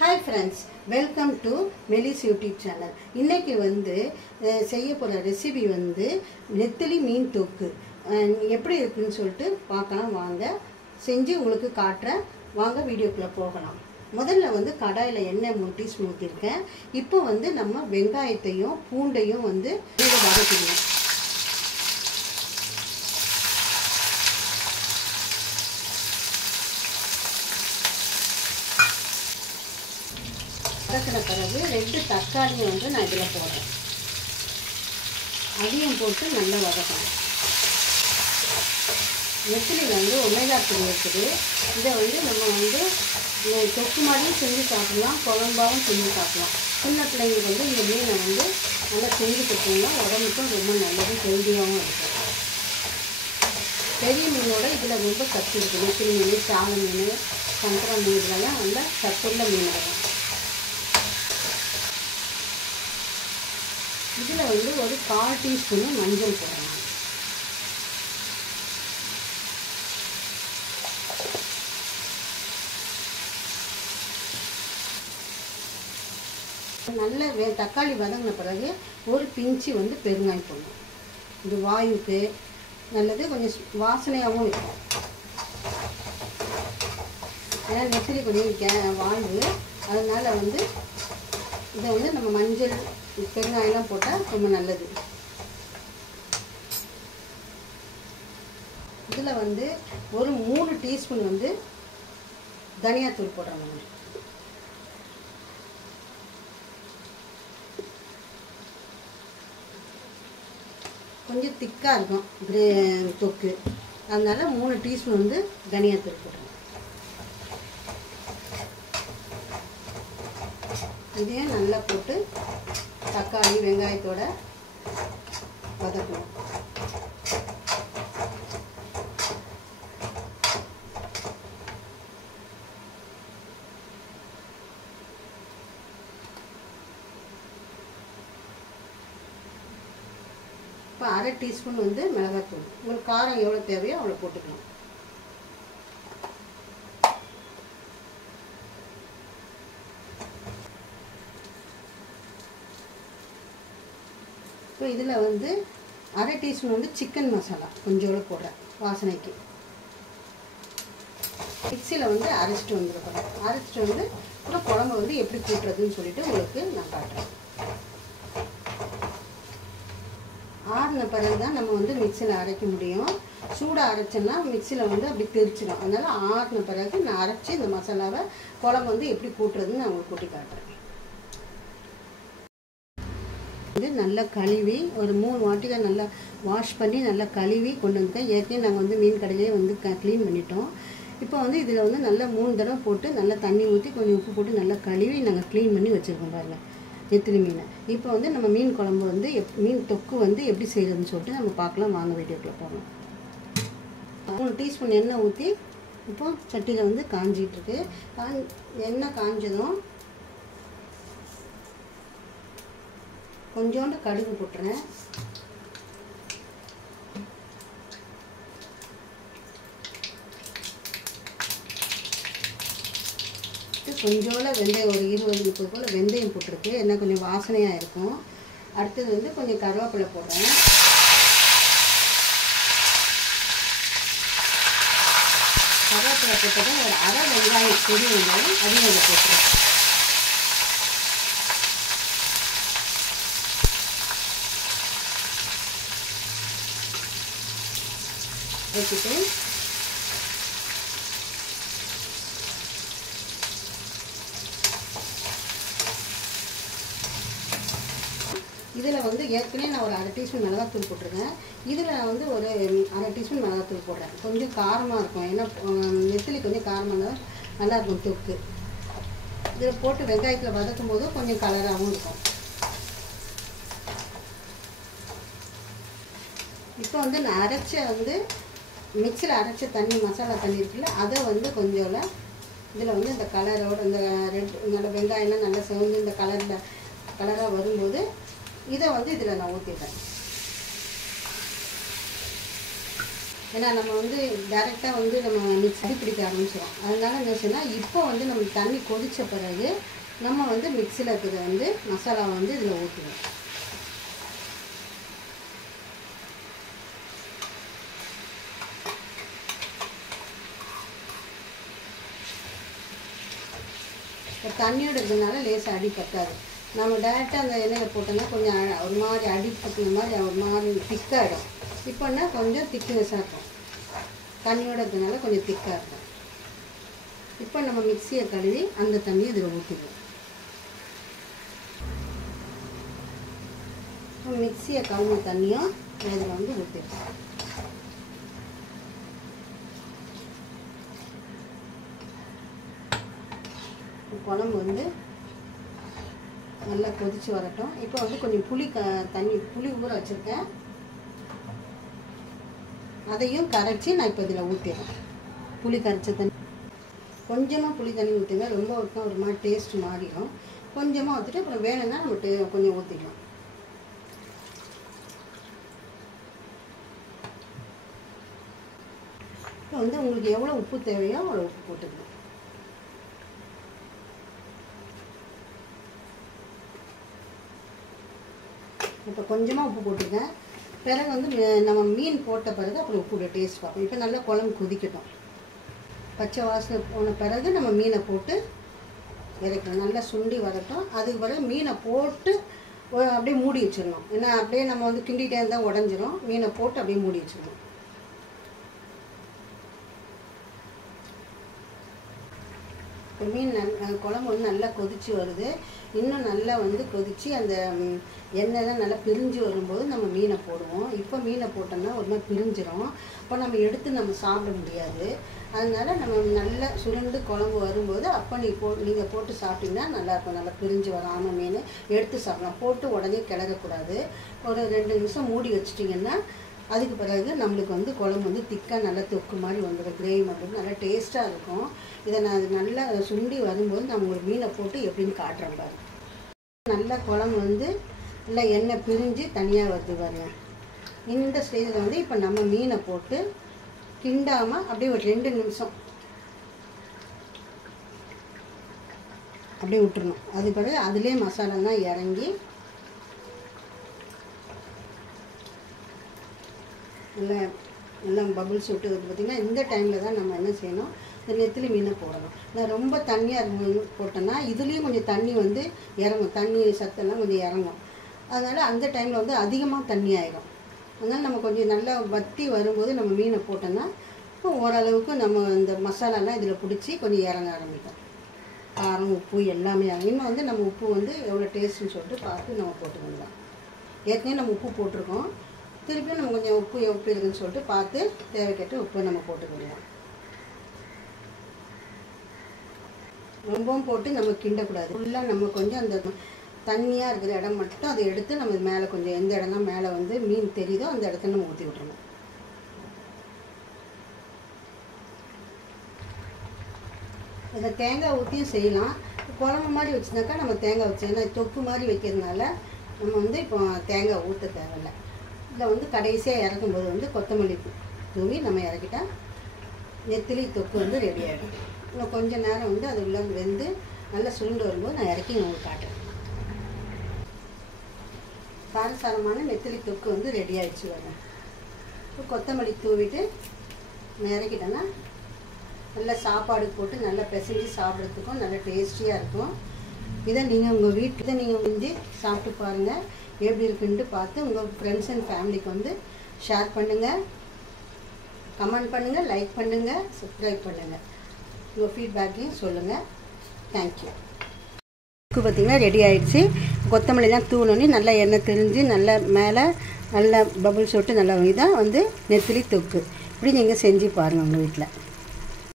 Hi friends, welcome to Melis YouTube channel. இன்னைக்கு செய்ய போற ரெசிபி நெத்திலி மீன் தொக்கு. எப்படி இருக்குன்னு சொல்லிட்டு பார்க்கலாம் வாங்க. செஞ்சு உங்களுக்கு காட்றேன். வாங்க வீடியோக்குள்ள போகலாம். முதல்ல கடாயில எண்ணெய் 3 டீஸ்பூன் ஊத்திருக்கேன். இப்போ நம்ம வெங்காயத்தையும் பூண்டையும் வதக்கிடலாம். வதக்கின பிறகு 2 தக்காளியை நான் இதில் போடுறேன். அதையும் போட்டு நல்லா வதக்கணும். நெத்திலியில் ஒமேகா 3 இருக்குது. இதை நம்ம தொக்கு மாதிரியும் செஞ்சு சாப்பிடலாம், குழம்பாகவும் செஞ்சு சாப்பிடலாம். சின்ன பிள்ளைங்களுக்கு இந்த மீனை நல்லா செஞ்சு கொடுத்தோம்னா உடம்புக்கும் ரொம்ப நல்லது, ஹெல்த்தியாகவும் இருக்கும். பெரிய மீனோட இதில் ரொம்ப சத்து இருக்குது. நெத்திலி மீன், சால மீன், சங்கரா மீன் இதெல்லாம் நல்லா சத்துள்ள மீன் இருக்கும். இதில் ஒரு 1/4 டீஸ்பூன் மஞ்சள் போடணும். நல்ல தக்காளி வதங்கின பிறகு ஒரு பிஞ்சு பெருங்காயம் போடணும். இது வாயுக்கு நல்லது, கொஞ்சம் வாசனையாகவும் இருக்கும். ஏன்னா நெத்திலி கொஞ்சம் வாயு, அதனால் இதை நம்ம மஞ்சள் பெருங்காயெல்லாம் போட்டால் ரொம்ப நல்லது. இதில் ஒரு 3 டீஸ்பூன் தனியாத்தூள் போடுறாங்க. கொஞ்சம் திக்காக இருக்கும் தொக்கு, அதனால 3 டீஸ்பூன் தனியாத்தூள் போடுறோம். இதையும் நல்லா போட்டு தக்காளி வெங்காயத்தோட வதக்கணும். இப்போ 1/2 டீஸ்பூன் மிளகாத்தூள். உங்களுக்கு காரம் எவ்வளோ தேவையோ அவ்வளோ போட்டுக்கலாம். இப்போ இதில் 1/2 டீஸ்பூன் சிக்கன் மசாலா கொஞ்சோடு போடுறேன் வாசனைக்கு. மிக்சியில் அரைச்சிட்டு வந்துருக்கேன். அரைச்சிட்டு அப்புறம் குழம்பு எப்படி கூட்டுறதுன்னு சொல்லிட்டு உங்களுக்கு நான் காட்டுறேன். ஆறின பிறகு தான் நம்ம மிக்சியில் அரைக்க முடியும். சூடாக அரைச்சோன்னா மிக்சியில் அப்படி தெரிச்சிடும். அதனால் ஆறின பிறகு நான் அரைச்சி இந்த மசாலாவை குழம்பு எப்படி கூட்டுறதுன்னு நான் உங்களுக்கு கூட்டி காட்டுறேன். நல்லா கழுவி ஒரு 3 வாட்டிகள் நல்லா வாஷ் பண்ணி நல்லா கழுவி கொண்டு வந்துட்டேன். ஏற்கனவே நாங்கள் மீன் கடையிலே க்ளீன் பண்ணிட்டோம். இப்போ இதில் நல்லா 3 தடவை போட்டு நல்லா தண்ணி ஊற்றி கொஞ்சம் உப்பு போட்டு நல்லா கழுவி நாங்கள் க்ளீன் பண்ணி வச்சுருக்கோம் பாருங்கள் நெத்திலி மீனை. இப்போ நம்ம மீன் குழம்பு மீன் தொக்கு எப்படி செய்கிறதுன்னு சொல்லிட்டு நம்ம பார்க்கலாம் வாங்க வீடியோக்குள்ளே போகலாம். 3 டீஸ்பூன் எண்ணெய் ஊற்றி இப்போ சட்டியில் காஞ்சிகிட்ருக்கு. எண்ணெய் காஞ்சதும் கொஞ்சோண்டு கடுகு போட்டுறேன். கொஞ்சோண்டு வெந்தயம், ஒரு 20-30 போல் வெந்தயம் போட்டிருக்கு. என்ன கொஞ்சம் வாசனையாக இருக்கும். அடுத்தது கொஞ்சம் கருவேப்பிலை போடுறேன். கருவேப்பிலை போட்டதும் ஒரு 1/2 வெங்காயம் பெரிய வெங்காயம் அதையும் அதை போட்டுறேன். வச்சுட்டு இதில் ஏற்கனவே நான் ஒரு 1/2 டீஸ்பூன் மிளகாத்தூள் போட்டிருக்கேன். இதில் நான் ஒரு 1/2 டீஸ்பூன் மிளகாத்தூள் போடுறேன். கொஞ்சம் காரமாக இருக்கும். ஏன்னா நெத்திலி கொஞ்சம் காரமாக இருந்தால் நல்லாயிருக்கும் தொக்கு. இதில் போட்டு வெங்காயத்தில் வதக்கும் போது கொஞ்சம் கலராகவும் இருக்கும். இப்போ நான் அரைச்ச மிக்சியில் அரைச்ச தண்ணி, மசாலா தண்ணி இருக்குல்ல, அதை கொஞ்சம் இதில் இந்த கலரோட இந்த ரெட் நல்ல வெங்காயம்லாம் நல்லா சிவந்து இந்த கலராக வரும்போது இதை இதில் நான் ஊற்றிடுறேன். ஏன்னா நம்ம வந்து டைரெக்டாக வந்து நம்ம மிக்ஸி பிடிக்க ஆரம்பிச்சிடும். அதனால என்ன சொன்னால் இப்போ வந்து நம்ம தண்ணி கொதித்த பிறகு நம்ம வந்து மிக்ஸியில் இருக்கிறத வந்து மசாலா வந்து இதில் ஊற்றுவோம். இப்போ தண்ணியோடு இருக்கிறதுனால லேசாக அடி பட்டாது. நம்ம டேரெக்டாக அந்த எண்ணெயில் போட்டோம்னா கொஞ்சம் ஒரு மாதிரி அடி பட்டின மாதிரி ஒரு மாதிரி திக்காகிடும். இப்போன்னா கொஞ்சம் திக்னஸாக இருக்கும். தண்ணியோடு இருக்கிறதுனால கொஞ்சம் திக்காக இருக்கும். இப்போ நம்ம மிக்ஸியை கழுவி அந்த தண்ணியை இதில் ஊற்றிடுவோம். மிக்ஸியை கழுவின தண்ணியும் இதில் வந்து ஊற்றிடுவோம். குழம்பு வந்து நல்லா கொதித்து வரட்டும். இப்போ வந்து கொஞ்சம் புளி ஊற வச்சுருக்கேன். அதையும் கரைச்சி நான் இப்போ இதில் ஊற்றிடுறேன். புளி கரைச்ச தண்ணி கொஞ்சமாக புளி தண்ணி ஊற்றுங்க. ரொம்ப ஊற்றினா ஒரு மாதிரி டேஸ்ட் மாறிடும். கொஞ்சமாக ஊற்றிட்டு அப்புறம் வேணும்னா நம்ம கொஞ்சம் ஊற்றிக்கலாம். இப்போ வந்து உங்களுக்கு எவ்வளோ உப்பு தேவையோ அவ்வளோ உப்பு போட்டுக்கணும். இப்போ கொஞ்சமாக உப்பு போட்டுருக்கேன். பிறகு வந்து நம்ம மீன் போட்ட பிறகு அப்புறம் உப்போட டேஸ்ட் பார்ப்போம். இப்போ நல்லா குழம்பு கொதிக்கட்டும். பச்சை வாசனை போன பிறகு நம்ம மீனை போட்டு இறக்கணும். நல்லா சுண்டி வரட்டும். அதுக்கு பிறகு மீனை போட்டு அப்படியே மூடி வச்சிடணும். ஏன்னா அப்படியே நம்ம வந்து கிண்டிகிட்டே இருந்தால் உடஞ்சிரும். மீனை போட்டு அப்படியே மூடி வச்சிடணும். இப்போ மீன் குழம்பு வந்து நல்லா கொதித்து வருது. இன்னும் நல்லா வந்து கொதித்து அந்த எண்ணெய்லாம் நல்லா பிரிஞ்சு வரும்போது நம்ம மீனை போடுவோம். இப்போ மீனை போட்டோம்னா ஒரு மாதிரி பிரிஞ்சிடும். அப்போ நம்ம எடுத்து நம்ம சாப்பிட முடியாது. அதனால் நம்ம நல்லா சுருண்டு குழம்பு வரும்போது அப்போ நீங்கள் போட்டு சாப்பிட்டிங்கன்னா நல்லாயிருக்கும். நல்லா பிரிஞ்சு வராமல் மீன் எடுத்து சாப்பிடலாம். போட்டு உடனே கிளறக்கூடாது. ஒரு 2 நிமிஷம் மூடி வச்சிட்டிங்கன்னா அதுக்கு பிறகு நம்மளுக்கு வந்து குழம்பு வந்து திக்காக நல்லா தொக்கு மாதிரி வந்துடும். கிரேவி மாதிரி நல்லா டேஸ்ட்டாக இருக்கும். இதை நான் நல்லா சுண்டி வரும்போது நான் உங்களுக்கு மீனை போட்டு எப்படின்னு காட்டுறேன் பாருங்க. நல்லா குழம்பு வந்து நல்லா எண்ணெய் பிரிஞ்சு தனியாக வருது பாருங்க. இந்த ஸ்டேஜில் வந்து இப்போ நம்ம மீனை போட்டு கிண்டாமல் அப்படியே ஒரு 2 நிமிஷம் அப்படியே விட்டுறணும். அது பிறகு அதுலேயே மசாலாலாம் இறங்கி நல்லா பபுள்ஸ் விட்டு வருது. பார்த்திங்கன்னா இந்த டைமில் தான் நம்ம என்ன செய்யணும், இந்த நெத்திலி மீனை போடணும். நான் ரொம்ப தண்ணியாக போட்டோன்னா இதுலேயும் கொஞ்சம் தண்ணி வந்து இறங்கும். தண்ணி சத்தெல்லாம் கொஞ்சம் இறங்கும். அதனால் அந்த டைமில் வந்து அதிகமாக தண்ணி ஆயிடும். அதனால் நம்ம கொஞ்சம் நல்லா வற்றி வரும்போது நம்ம மீனை போட்டோன்னா இப்போ ஓரளவுக்கு நம்ம இந்த மசாலாலாம் இதில் பிடிச்சி கொஞ்சம் இறங்க ஆரம்பிக்கும். காரம் உப்பு எல்லாமே இறங்கும். இன்னும் வந்து நம்ம உப்பு வந்து எவ்வளோ டேஸ்ட்டுன்னு சொல்லிட்டு பார்த்து நம்ம போட்டுக்கலாம். ஏற்கனவே நம்ம உப்பு போட்டிருக்கோம். திருப்பியும் நம்ம கொஞ்சம் உப்பு இருக்குன்னு சொல்லிட்டு பார்த்து தேவைக்கேட்டு உப்பு நம்ம போட்டுக்கலாம். ரொம்பவும் போட்டு நம்ம கிண்டக்கூடாது. ஃபுல்லாக நம்ம கொஞ்சம் அந்த தண்ணியாக இருக்கிற இடம் மட்டும் அதை எடுத்து நம்ம மேலே கொஞ்சம் எந்த இடம்லாம் மேலே வந்து மீன் தெரியுதோ அந்த இடத்த நம்ம ஊற்றி விட்றணும். இதை தேங்காய் ஊற்றியும் செய்யலாம். குழம்பு மாதிரி வச்சுனாக்கா நம்ம தேங்காய் வச்சு, ஏன்னா தொக்கு மாதிரி வைக்கிறதுனால நம்ம வந்து இப்போ தேங்காய் ஊற்ற தேவையில்லை. இதில் வந்து கடைசியாக இறக்கும்போது வந்து கொத்தமல்லி தூவி நம்ம இறக்கிட்டா நெத்திலி தொக்கு வந்து ரெடி ஆகிடும். இன்னும் கொஞ்சம் நேரம் வந்து அது உள்ள வெந்து நல்லா சுருண்டு வரும்போது நான் இறக்கி உங்களுக்கு காட்டுறேன். காரசாரமான நெத்திலி தொக்கு வந்து ரெடி ஆகிடுச்சு வரேன். இப்போ கொத்தமல்லி தூவிட்டு நான் இறக்கிட்டேன்னா நல்லா சாப்பாடு போட்டு நல்லா பிசைஞ்சு சாப்பிட்றதுக்கும் நல்லா டேஸ்டியாக இருக்கும். இதை நீங்கள் உங்கள் வீட்டில் நீங்கள் வந்து சாப்பிட்டு பாருங்கள். எப்படி இருக்குன்ட்டு பார்த்து உங்கள் ஃப்ரெண்ட்ஸ் அண்ட் ஃபேமிலிக்கு வந்து ஷேர் பண்ணுங்கள், கமெண்ட் பண்ணுங்கள், லைக் பண்ணுங்கள், சப்ஸ்கிரைப் பண்ணுங்கள். உங்கள் ஃபீட்பேக்கையும் சொல்லுங்கள். தேங்க்யூ. தொக்கு பார்த்திங்கன்னா ரெடி ஆகிடுச்சு. கொத்தமல்லிலாம் தூணி நல்லா எண்ணெய் தெரிஞ்சு நல்லா மேலே நல்லா பபுள்ஸ் விட்டு நல்லா இதாக வந்து நெத்திலி தொக்கு இப்படி நீங்கள் செஞ்சு பாருங்கள் உங்கள் வீட்டில்.